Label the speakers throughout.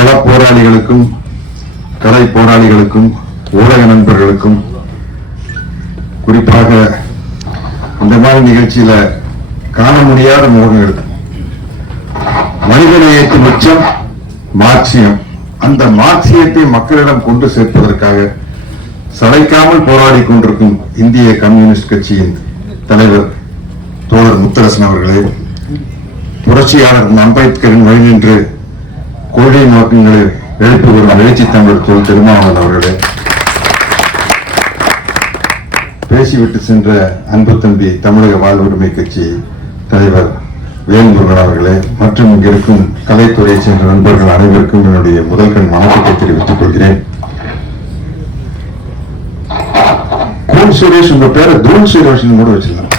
Speaker 1: கள போராளிகளுக்கும் கலை போராளிகளுக்கும் ஊடக நண்பர்களுக்கும் குறிப்பாக இந்த மாதிரி நிகழ்ச்சியில காண முடியாத முகங்கள். மனிதநேயத்து உச்சம் மார்க்சியம். அந்த மார்க்சியத்தை மக்களிடம் கொண்டு சேர்ப்பதற்காக சளைக்காமல் போராடி கொண்டிருக்கும் இந்திய கம்யூனிஸ்ட் கட்சியின் தலைவர் தோழர் முத்தரசன் அவர்களே புரட்சியாளர் அம்பேத்கரின் வழி நின்று கொள்கை நோக்கங்களை எழுப்பி வரும் எழுச்சி தமிழர் தொல் திருமாவளவன் அவர்களே. பேசிவிட்டு சென்ற அன்பு தம்பி தமிழக வாழ்வுரிமை கட்சி தலைவர் வேல்முருகன் அவர்களே மற்றும் இங்கிருக்கும் கலைத்துறையை சேர்ந்த நண்பர்கள் அனைவருக்கும் என்னுடைய முதல் கண் வணக்கத்தை தெரிவித்துக் கொள்கிறேன். கூல் சுரேஷ் உங்க பேரை தூண் சுரேஷ் கூட வச்சிருந்தேன்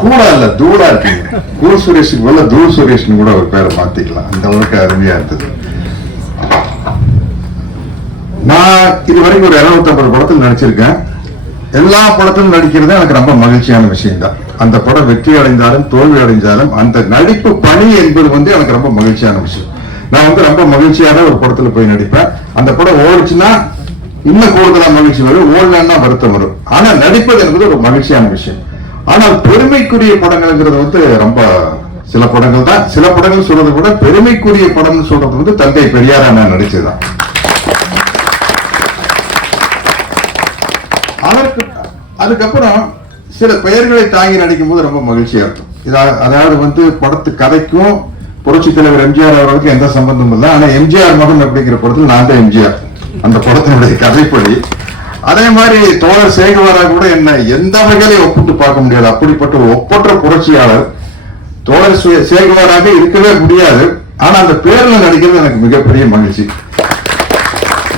Speaker 1: கூட இல்ல தூளா இருக்கீங்க கூல் சுரேஷுக்கு பதிலா தூள் சுரேஷ்னு கூட ஒரு பேரை மாத்திக்கலாம். அந்த அளவுக்கு அருமையா இருந்தது. நான் இது வரைக்கும் ஒரு 250 படத்தில் நடிச்சிருக்கேன். எல்லா படத்திலும் நடிக்கிறது எனக்கு ரொம்ப மகிழ்ச்சியான விஷயம் தான் அந்த படம் வெற்றி அடைந்தாலும் தோல்வி அடைந்தாலும் அந்த நடிப்பு பணி என்பது வந்து எனக்கு ரொம்ப மகிழ்ச்சியான விஷயம். நான் வந்து ரொம்ப மகிழ்ச்சியான ஒரு படத்துல போய் நடிப்பேன். அந்த படம் ஓடுச்சுன்னா இன்னும் கூடுதலா மகிழ்ச்சி வரும் ஓடலன்னா வருத்தம் வரும். ஆனா நடிப்பது என்பது ஒரு மகிழ்ச்சியான விஷயம். ஆனால் பெருமைக்குரிய படங்கள்ங்கிறது வந்து ரொம்ப சில படங்கள் தான். சில படங்கள் சொல்றதை விட பெருமைக்குரிய படம்னு சொல்றது வந்து தந்தை பெரியார் நான் நடிச்சதுதான் அதற்கு அதுக்கப்புறம் சில பெயர்களை தாங்கி நடிக்கும் போது ரொம்ப மகிழ்ச்சியா இருக்கும். இதா- அதாவது வந்து படத்து கதைக்கும் புரட்சி தலைவர் எம்ஜிஆர் அவர்களுக்கு எந்த சம்பந்தமும் இல்லை. ஆனா எம்ஜிஆர் மகன் அப்படிங்கிற படத்தில் நான் தான் எம்ஜிஆர். அந்த படத்தினுடைய கதைப்படி அதே மாதிரி தோழர் சேகுவாரா கூட என்ன எந்த வகையில ஒப்பிட்டு பார்க்க முடியாது. அப்படிப்பட்ட ஒரு ஒப்பற்ற புரட்சியாளர் தோழர் சே- சேகுவாராக இருக்கவே முடியாது. ஆனா அந்த பேர்ல நடிக்கிறது எனக்கு மிகப்பெரிய மகிழ்ச்சி.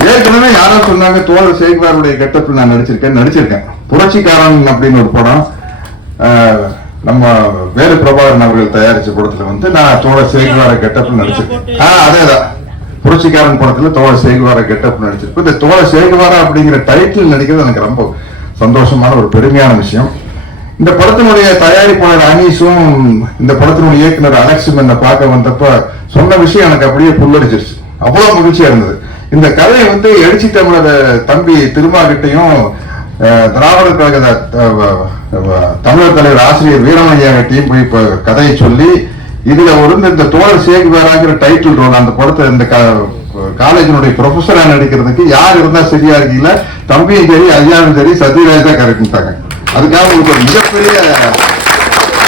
Speaker 1: ஏற்கனவே யாரோ சொன்னாங்க தோழர் சேகுவாருடைய கெட்டப்பில் நான் நடிச்சிருக்கேன் நடிச்சிருக்கேன். புரட்சிக்காரன் அப்படின்னு ஒரு படம் ஆஹ், நம்ம வேலு பிரபாகரன் அவர்கள் தயாரிச்ச படத்துல வந்து நான் தோழர் சேகுவார கெட்டப்பில் நடிச்சிருக்கேன். ஆஹ் அதேதான். புரட்சிக்காரன் படத்துல தோழ சேகுவாரா கெட்டப் நடிச்சிருப்பேன் இந்த தோழ சேகுவாரா அப்படிங்கிற டைட்டில் நடிக்கிறது எனக்கு ரொம்ப சந்தோஷமான ஒரு பெருமையான விஷயம். இந்த படத்தினுடைய தயாரிப்பாளர் அனீஷும் இந்த படத்தினுடைய இயக்குனர் அலெக்ஸும் என்ன பார்க்க வந்தப்ப சொன்ன விஷயம் எனக்கு அப்படியே புல்லடிச்சிருச்சு. அவ்வளவு மகிழ்ச்சியா இருந்தது. இந்த கதையை வந்து எழுச்சி தமிழர் தம்பி திருமாகிட்டையும் திராவிட கழக தமிழர் தலைவர் ஆசிரியர் வீரமையா கிட்டையும் போய் இப்போ கதையை சொல்லி இதுல ஒரு இந்த தோழர் சேகுவேராங்கிற டைட்டில் ரோல் அந்த படத்தை இந்த காலேஜினுடைய ப்ரொஃபஸரா நடிக்கிறதுக்கு யார் இருந்தா சரியா இருக்கீங்களா தம்பியும் சரி ஐயாவும் சரி சத்யராஜா கரெக்டாங்க அதுக்காக உங்களுக்கு ஒரு மிகப்பெரிய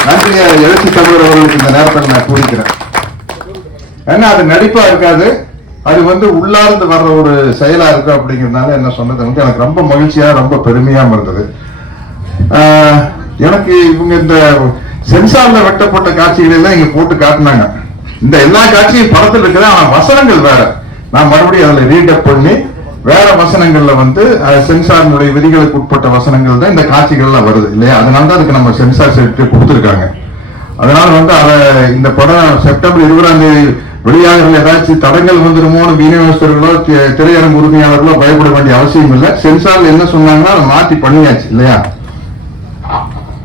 Speaker 1: நன்றிய எழுச்சி தமிழர் அவர்களுக்கு இந்த நேரத்தில் நான் கூறிக்கிறேன். ஏன்னா அது நடிப்பா இருக்காது? அது வந்து உள்ளார்ந்து வர்ற ஒரு செயலா இருக்கும் அப்படிங்கிறதுனால என்ன சொன்னது வந்து எனக்கு ரொம்ப மகிழ்ச்சியா ரொம்ப பெருமையாம இருந்தது. எனக்கு இவங்க இந்த சென்சார்ல வெட்டப்பட்ட காட்சிகள் எல்லாம் இங்க போட்டு காட்டினாங்க. இந்த எல்லா காட்சியும் படத்துல இருக்கிற ஆனா வசனங்கள் வேற. நான் மறுபடியும் அதுல ரீடப் பண்ணி வேற வசனங்கள்ல வந்து சென்சாரினுடைய விதிகளுக்கு உட்பட்ட வசனங்கள் தான் இந்த காட்சிகள்லாம் வருது இல்லையா? அதனால தான் அதுக்கு நம்ம சென்சார் சர்டிபிகேட் கொடுத்துருக்காங்க. அதனால வந்து அதை இந்த படம் செப்டம்பர் இருபதாம் தேதி வெளியாகிற ஏதாச்சும் தடங்கள் வந்துருமோன்னு விநியோகஸ்தர்களோ திரையரங்கு உரிமையாளர்களோ பயப்பட வேண்டிய அவசியம் இல்லை. சென்சார்ல என்ன சொன்னாங்கன்னா அதை மாற்றி பண்ணியாச்சு இல்லையா?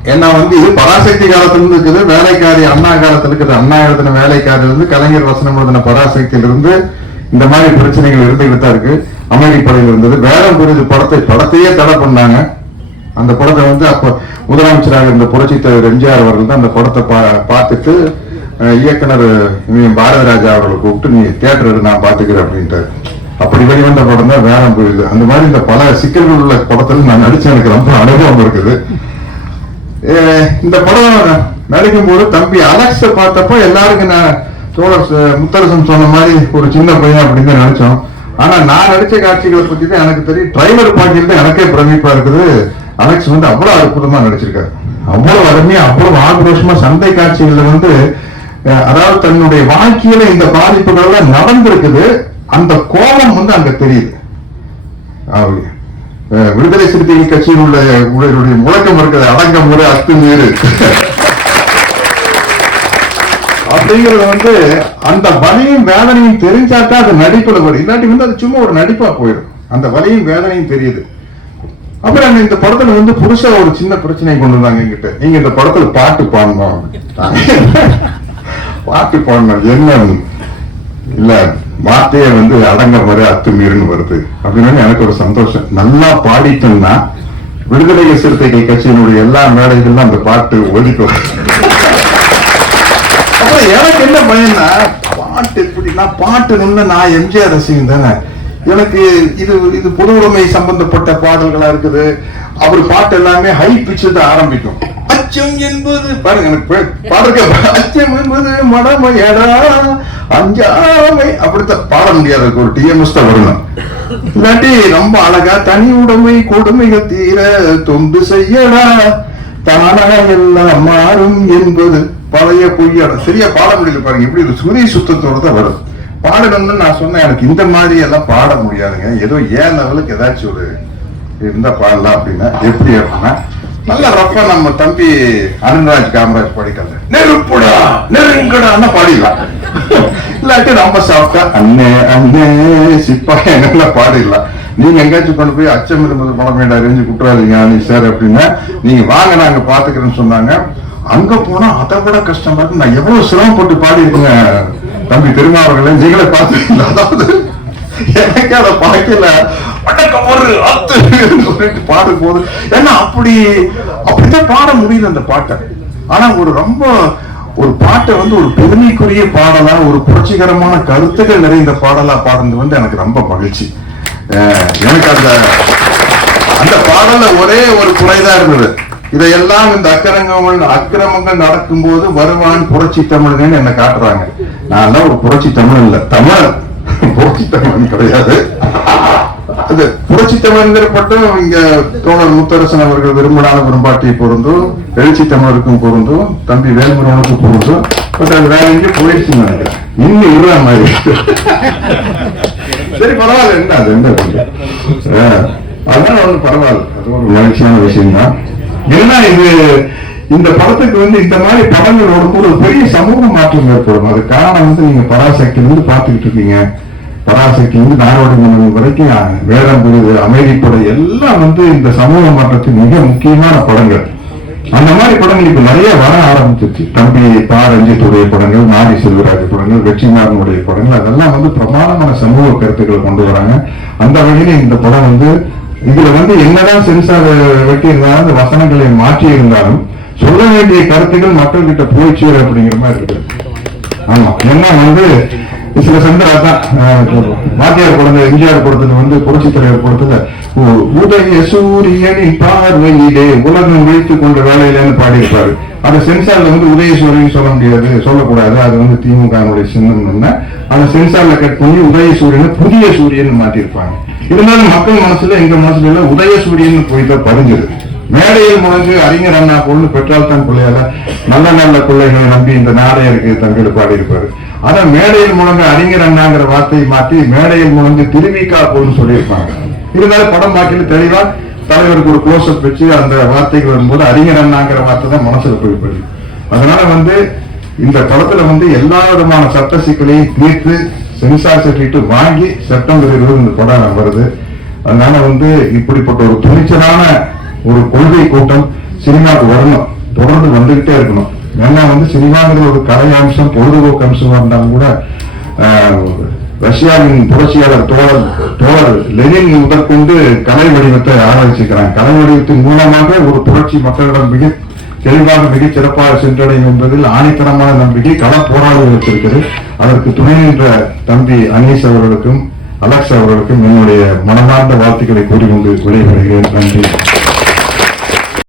Speaker 1: ஏன்னா வந்து பராசக்தி காலத்துல இருந்து இருக்குது வேலைக்காரி அண்ணா காலத்துல இருக்குது. அண்ணா எழுதின வேலைக்காரில இருந்து கலைஞர் வசனம் எழுதின பராசக்தியில இருந்து இந்த மாதிரி பிரச்சனைகள் இருந்துகிட்டு தான் இருக்கு. அமைதிப்படையில் இருந்தது. வேடம் புரிது படத்தை படத்தையே தடை பண்ணாங்க. அந்த படத்தை வந்து அப்ப முதலமைச்சராக இருந்த புரட்சி தலைவர் எம்ஜிஆர் அவர்கள் தான் அந்த படத்தை பா- பார்த்துட்டு அஹ், இயக்குனர் பாரதிராஜா அவர்களை கூப்பிட்டு நீ தியேட்டர் நான் பாத்துக்கிறேன் அப்படின்ட்டு அப்படி வெளிவந்த படம் தான் வேடம் புரியுது அந்த மாதிரி இந்த பல சிக்கல்கள் உள்ள படத்துல நான் நடிச்சு எனக்கு ரொம்ப அனுபவம் இருக்குது. இந்த படம் நடிக்கும் போது தம்பி அலெக்ஸ பார்த்தப்போ எல்லாருக்கும் நான் தோழர் முத்தரசன் சொன்ன மாதிரி ஒரு சின்ன பையன் அப்படின்னு தான் நினைச்சோம். ஆனா நான் நடிச்ச காட்சிகளை பத்தி தான் எனக்கு தெரியும். டிரைவர் பாட்டியில் எனக்கே பிரமிப்பா இருக்குது. அலெக்ஸ் வந்து அவ்வளவு அற்புதமா நடிச்சிருக்காரு. அவ்வளவு அருமையா அவ்வளவு ஆக்ரோஷமா சண்டை காட்சிகள்ல வந்து அதாவது தன்னுடைய வாழ்க்கையில இந்த பாதிப்புகள் எல்லாம் நடந்திருக்குது. அந்த கோபம் வந்து அங்க தெரியுது. ஆவி. விடுதலை சிறுத்தைகள் கட்சியில் உள்ள உங்களுடைய முழக்கம் இருக்கிறது அடங்கம் ஒரு அத்துமீறு அப்படிங்கறது வந்து அந்த வலியும் வேதனையும் தெரிஞ்சாதான் அது நடிப்புல வரும். இல்லாட்டி வந்து அது சும்மா ஒரு நடிப்பா போயிடும். அந்த வலியும் வேதனையும் தெரியுது. அப்புறம் இந்த படத்துல வந்து புதுசா ஒரு சின்ன பிரச்சனையை கொண்டு வந்தாங்க என்கிட்ட. நீங்க இந்த படத்துல பாட்டு பாடணும். பாட்டு பாடணும். என்ன? இல்ல. வார்த்தையை வந்து அடங்க மாதிரி அத்துமீறுன்னு வருது. அப்படின்னு எனக்கு ஒரு சந்தோஷம். நல்லா பாடிட்டோம்னா விடுதலை சிறுத்தைகள் கட்சியினுடைய எல்லா மேடைகள்லாம் அந்த பாட்டு ஒழிக்கும் அப்புறம் எனக்கு என்ன பயன்னா பாட்டு எப்படின்னா பாட்டு நான் எம்ஜிஆர் ரசிகன் தானே. எனக்கு இது இது பொது உடைமை சம்பந்தப்பட்ட பாடல்களா இருக்குது. அவர் பாட்டு எல்லாமே ஹை பிச்சு தான் ஆரம்பிக்கும். அச்சம் என்பது பாருங்க எனக்கு பே- அச்சம் என்பது மடமையடா. அஞ்சாமை. அப்படித்தான் பாட முடியாது ஒரு டிஎம்எஸ் தான் வரணும் இல்லாட்டி ரொம்ப அழகா தனி உடைமை கொடுமைகள் தீர தொண்டு செய்யடா. தானா எல்லாம் மாறும் என்பது பழைய பொய்யாட. சரியா பாட முடியல பாருங்க. இப்படி ஒரு சுரி சுத்தத்தோட தான் வரும். பாடணும்னு நான் சொன்னேன். எனக்கு இந்த மாதிரி எல்லாம் பாட முடியாதுங்க. ஏதோ ஏன் லெவலுக்கு ஏதாச்சும் ஒரு இருந்தா பாடலாம் அப்படின்னா எப்படி அப்படின்னா நல்ல ரப்பா நம்ம தம்பி அனுராஜ் காமராஜ் படிக்கல. நெருப்புடா நெருங்கடான்னு பாடிடலாம்? இல்லாட்டி நம்ம சாப்பிட்டா அண்ணே அண்ணே சிப்பாய் நல்லா பாடிடலாம். நீங்க எங்கேயாச்சும் கொண்டு போய் அச்சம் இருந்தது பழமேடா அறிஞ்சு குற்றாதீங்க நீ சார் அப்படின்னா நீங்க வாங்க நாங்க பாத்துக்கிறேன்னு சொன்னாங்க. அங்க போனா அதை விட கஷ்டமா இருக்கு. நான் எவ்வளவு சிரமப்பட்டு பாடி இருக்கேன் தம்பி திருமாவர்களே நீங்களே பாத்துக்கல அதாவது எனக்கு அதை பார்க்கல ஒரு அத்து பாடும் போது ஏன்னா அப்படி அப்படித்தான் பாட முடியுது அந்த பாட்டை. ஆனா ஒரு ரொம்ப ஒரு பாட்டை வந்து ஒரு பெருமைக்குரிய பாடலா ஒரு புரட்சிகரமான கருத்துக்கள் நிறைந்த பாடலா பாடுறது வந்து எனக்கு ரொம்ப மகிழ்ச்சி. அஹ் எனக்கு அந்த அந்த பாடல ஒரே ஒரு குறைதான் இருந்தது. இதையெல்லாம் இந்த அக்கிரமங்கள் அக்கிரமங்கள் நடக்கும்போது வருவான் புரட்சி தமிழன் என்ன காட்டுறாங்க. நான் ஒரு புரட்சி தமிழ் இல்ல. தமிழ் புரட்சி தமிழன் கிடையாது. அது புரட்சி தமிழ்ங்கிற பட்டம் இங்க தோழர் முத்தரசன் அவர்கள் விரும்பினால விரும்பாட்டியை பொருந்தும். எழுச்சி தமிழருக்கும் பொருந்தும். தம்பி வேலுமுருகனுக்கும் பொருந்தும். பட் அது வேற எங்கேயும் போயிடுச்சுன்னு இன்னும் இருற மாதிரி சரி பரவாயில்ல. என்ன அது? என்ன ஆஹ், அதனால ஒண்ணு பரவாயில்ல. அது ஒரு மகிழ்ச்சியான விஷயம்தான். என்ன ஏன்னா இது? இந்த படத்துக்கு வந்து இந்த மாதிரி படங்கள் வரும்போது ஒரு பெரிய சமூக மாற்றம் ஏற்படும். அது காரணம் வந்து நீங்க பராசக்தி வந்து பார்த்துக்கிட்டு இருக்கீங்க. பராசக்தி வந்து நாடோடி வரைக்கும் வேடம் புரியுது அமைதிப்படை எல்லாம் வந்து இந்த சமூக மாற்றத்தின் மிக முக்கியமான படங்கள். அந்த மாதிரி படங்கள் இப்ப நிறைய வர ஆரம்பிச்சிருச்சு. தம்பி பா. ரஞ்சித்துடைய படங்கள் நாடி செல்வராஜ் படங்கள் வெற்றிமாறனுடைய படங்கள் அதெல்லாம் வந்து பிரமாணமான சமூக கருத்துக்களை கொண்டு வராங்க. அந்த வகையில இந்த படம் வந்து இதுல வந்து என்னதான் சென்சார் வெட்டி இருந்தாலும் அந்த வசனங்களை மாற்றி இருந்தாலும் சொல்ல வேண்டிய கருத்துக்கள் மக்கள்கிட்ட போய் சேரும் அப்படிங்கிற மாதிரி இருக்கு. ஆமா ஏன்னா வந்து சில சந்தா தான் வாத்தியார் குழந்தை எம்ஜிஆர் படத்துல வந்து புரட்சி தலைவர் படத்துல உதய சூரியனின் பார்வையிலே உலகம் விழித்துக் கொண்ட வேலையிலேன்னு பாடியிருப்பாரு. அந்த சென்சார்ல வந்து உதய சூரியன் சொல்ல முடியாது சொல்லக்கூடாது. அது வந்து திமுகனுடைய சின்னம்னா அந்த சென்சார்ல கட் பண்ணி உதய சூரியனை புதிய சூரியன் மாத்திருப்பாங்க. இருந்தாலும் மக்கள் மனசுல எங்க மனசுல எல்லாம் உதய சூரியன் போய் தான் பதிஞ்சது. மேடையில் முழங்கு அறிஞர் அண்ணா பொண்ணு பெற்றால் தான் பிள்ளையால நல்ல நல்ல பிள்ளைகளை நம்பி இந்த நாடே இருக்கு தங்கிட்டு பாடியிருப்பாரு. ஆனா மேடையில் முழங்க அறிஞர் அண்ணாங்கிற வார்த்தையை மாற்றி மேடையில் முழங்கு திருவிக்கா பொண்ணு சொல்லியிருப்பாங்க. இருந்தாலும் படம் பார்க்கல தெளிவா தலைவருக்கு ஒரு க்ளோஸ் வச்சு அந்த வார்த்தைகள் வரும்போது அறிஞர் அண்ணாங்கிற வார்த்தை தான் மனசுல போய் அதனால வந்து இந்த படத்துல வந்து எல்லா விதமான சட்ட சிக்கலையும் தீர்த்து சென்சார் சர்டிபிகேட் வாங்கி செப்டம்பர் இருபது இந்த படம் வருது. அதனால வந்து இப்படிப்பட்ட ஒரு துணிச்சலான ஒரு கொள்கை கூட்டம் சினிமாவுக்கு வரணும். தொடர்ந்து வந்துகிட்டே இருக்கணும். ஏன்னா வந்து சினிமாங்கிறது ஒரு கலை அம்சம் பொழுதுபோக்கு அம்சமா இருந்தாலும் கூட ஆஹ், ரஷ்யாவின் புரட்சியாளர் தோழர் தோழர் லெனின் முதற்கொண்டு கலை வடிவத்தை ஆராய்ச்சிக்கிறாங்க கலை வடிவத்தின் மூலமாக ஒரு புரட்சி மக்களிடம் மிக தெளிவாக மிகச் சிறப்பாக சென்றடையும் என்பதில் ஆணித்தரமான நம்பிக்கை கள போராளிகளுக்கு இருக்குது அதற்கு துணை நின்ற தம்பி அனீஸ் அவர்களுக்கும் அலெக்ஸ் அவர்களுக்கும் என்னுடைய மனமார்ந்த வாழ்த்துக்களை கூறிக்கொண்டு விடைபெறுகிறேன். நன்றி.